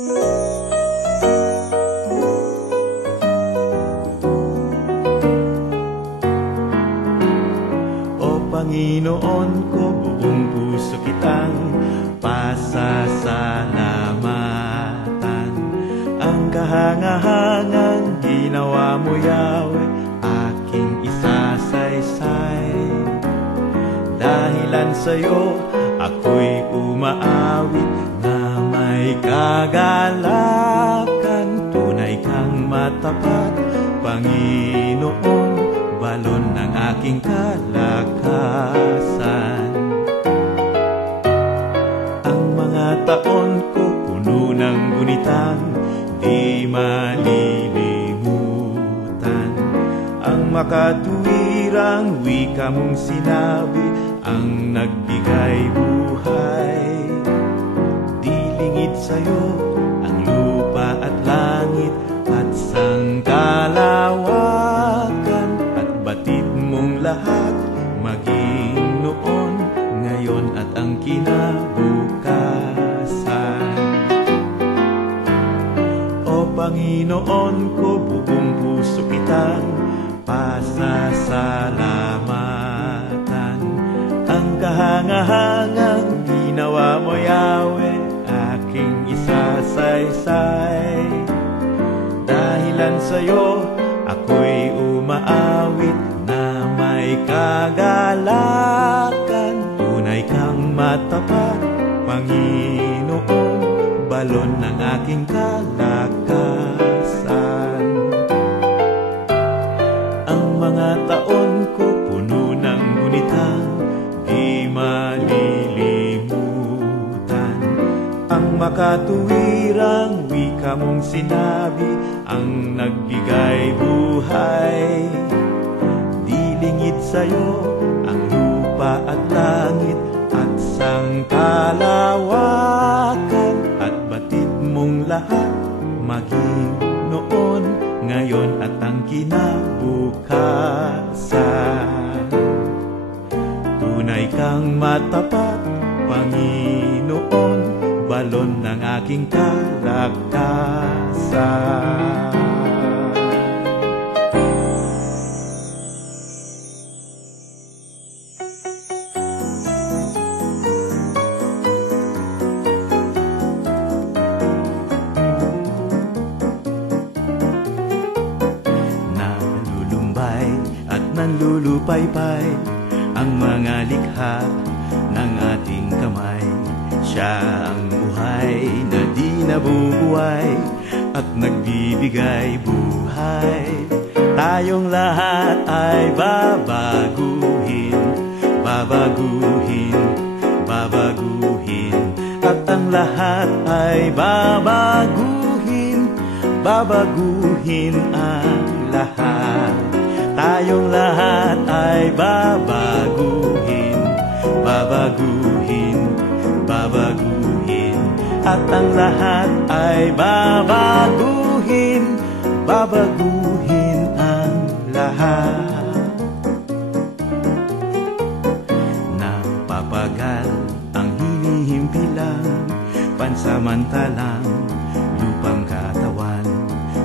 O Panginoon ko, buong puso kitang pasasalamatan. Ang kahangahangang ginawa mo, Yahweh, aking isasaysay. Dahilan sa'yo, ako'y umaawit na may kagalakan. Tunay kang matapat, Panginoon, balon ng aking kalakasan. Ang mga taon ko puno ng gunitang di malilimutan. Ang makatuwirang wika mong sinabi ang nagbigay buhay. Di lingid sa'yo ang lupa at langit at sangkalawakan, at batid mong lahat maging noon, ngayon at ang kinabukasan. O Panginoon ko, buong puso kitang pasasalamatan. Ang kahangahangang ginawa mo, Yahweh, aking isasaysay. Dahilan sa'yo, ako'y umaawit na may kagalakan. Tunay kang matapat, Panginoon, balon ng aking kalakasan. Ang mga taon ko puno ng gunitang di malilimutan. Ang makatuwirang wika mong sinabi ang nagbigay buhay. Di lingid sa'yo ang lupa at langit at sangkalawakan, at batid mong lahat maging noon, ngayon at ang kinabukasan. Tunay kang matapat, Panginoon, balon ng aking kalakasan. Nalulumbay at nanlulupaypay ang mga likha ng ating kamay. Siya ang buhay na di nabubuhay at nagbibigay buhay. Tayong lahat ay babaguhin, babaguhin, babaguhin. At ang lahat ay babaguhin, babaguhin ang lahat. Tayong lahat ay babaguhin, babaguhin, babaguhin. At ang lahat ay babaguhin, babaguhin ang lahat. Napapagal ang hinihimpilang pansamantalang lupang katawan.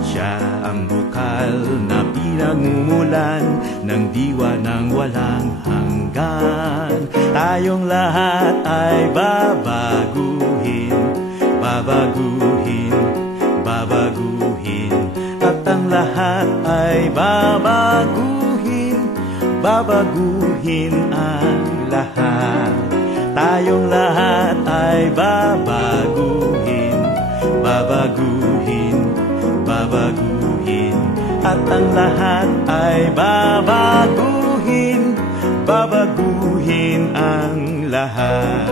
Siya ang bukal na pinagmumulan ng diwa ng walang hanggan. Tayong lahat ay babaguhin, babaguhin, babaguhin. At ang lahat ay babaguhin, babaguhin ang lahat. Tayong lahat ay babaguhin, babaguhin, babaguhin. At ang lahat ay babaguhin, babaguhin ang lahat.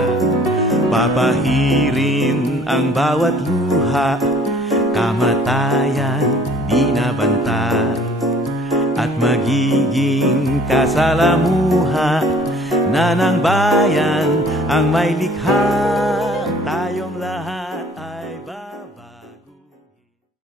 Papahirin ang bawat luha, kamatayan di nabanta, at magiging kasalamuha na ng bayan ang may likha.